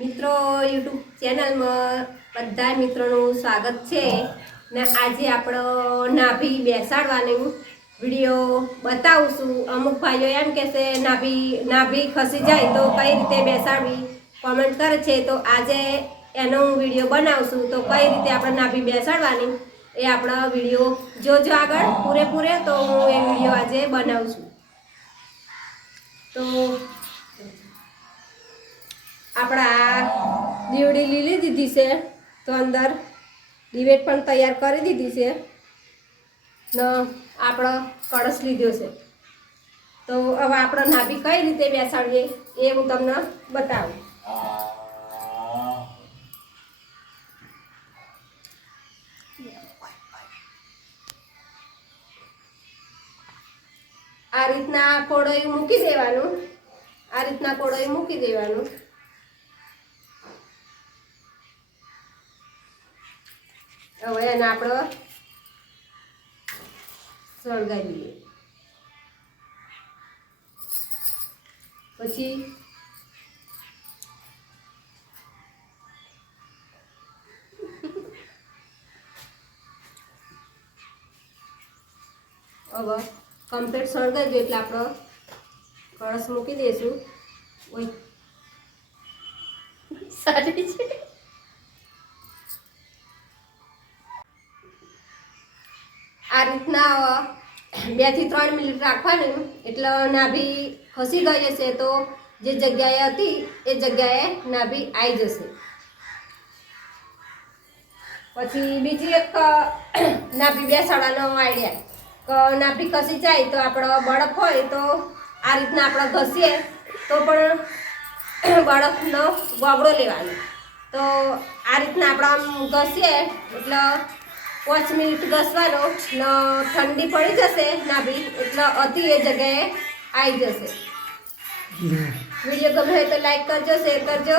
મિત્રો યુટ્યુબ ચેનલમાં બધા મિત્રોનું સ્વાગત છે. ને આજે આપણો નાભી બેસાડવાની વીડિયો બતાવશું. અમુક ભાઈઓ એમ કહેશે, નાભી નાભી ખસી જાય તો કઈ રીતે બેસાડવી? કોમેન્ટ કરે છે. તો આજે એનો હું વીડિયો બનાવશું. તો કઈ રીતે આપણે નાભી બેસાડવાની એ આપણો વીડિયો જોજો આગળ પૂરેપૂરે. તો હું એ વીડિયો આજે બનાવું છું તો આપણા દીવડી લીલી દીધી છે. તો અંદર ડિબેટ પણ તૈયાર કરી દીધી છે. ને, આપણો કળશ લીધો છે. તો હવે આપણો નાભી કઈ રીતે બેસાડીએ એ હું તમને બતાવું. આ રીતના કોળોઈ મૂકી દેવાનું. આ રીતના કોળોઈ મૂકી દેવાનું. હવે એને આપણે સળગાવી દઈએ પછી હવે કમ્પ્લીટ સળગાવી દઈએ એટલે આપણો કળશ મૂકી દઈશું. ઓય. સારી છે. આ રીતના બેથી ત્રણ મિનિટ રાખવાની. એટલે નાભી ખસી ગઈ હશે તો જે જગ્યાએ હતી, એ જગ્યાએ નાભી આવી જશે. પછી બીજી એક નાભી બેસાડવાનો આઈડિયા કે નાભી ખસી જાય તો આપણો બળફ હોય તો આ રીતના આપણે ઘસીએ તો પણ બળફનો વાવડો લેવાનો. તો આ રીતના આપણે આમ ઘસીએ, એટલે પાંચ મિનિટ ઘસવાનો. ન ઠંડી પડી જશે ના બી એટલે અતિ એ જગ્યાએ આવી જશે. વીડિયો ગમે તો લાઈક કરજો શેર કરજો.